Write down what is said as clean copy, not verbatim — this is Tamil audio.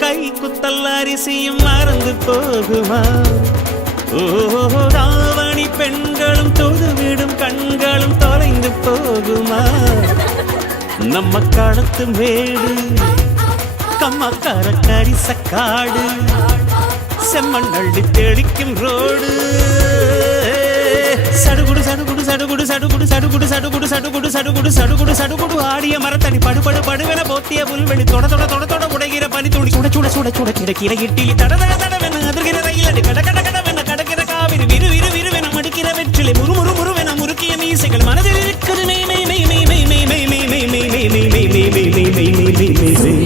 கை குத்தல் அரிசியும் மறந்து போகுமா? தாவணி பெண்களும் தொழுவிடும் கண்களும் தொலைந்து போகுமா? நம்ம களத்து மேடு கம்மக்கார கரிசக்காடு செம்மண் அள்ளி தெளிக்கும் ரோடு. சடுகுடு சடுகுடு சடுகுடு சடுகுடு சடுகுடு சடுகுடு சடுகுடு சடுகுடு சடுகுடு சடுகுடு ஆடிய மரத்தடி படுபடு படுவென போத்திய புல்வெளி தொட தொட தொட தொட உடைகிற பனி துளி சுட சுட சுட சுட கிடக்கிற இட்டிலி தட தட தடவென அதிர்கிற ரயிலடி கட கட கடவென கடக்கிற காவிரி விறு விறு விறுவென மடிக்கிற வெற்றிலை முறு முறு முறுவென முறுக்கிய மீசைகள் மனதில் இருக்குது மெய் மெய் மெய் மெய் மெய் மெய் மெய் மெய் மெய் மெய் மெய் மெய் மெய் மெய் மெய் மெய் மெய் மெய்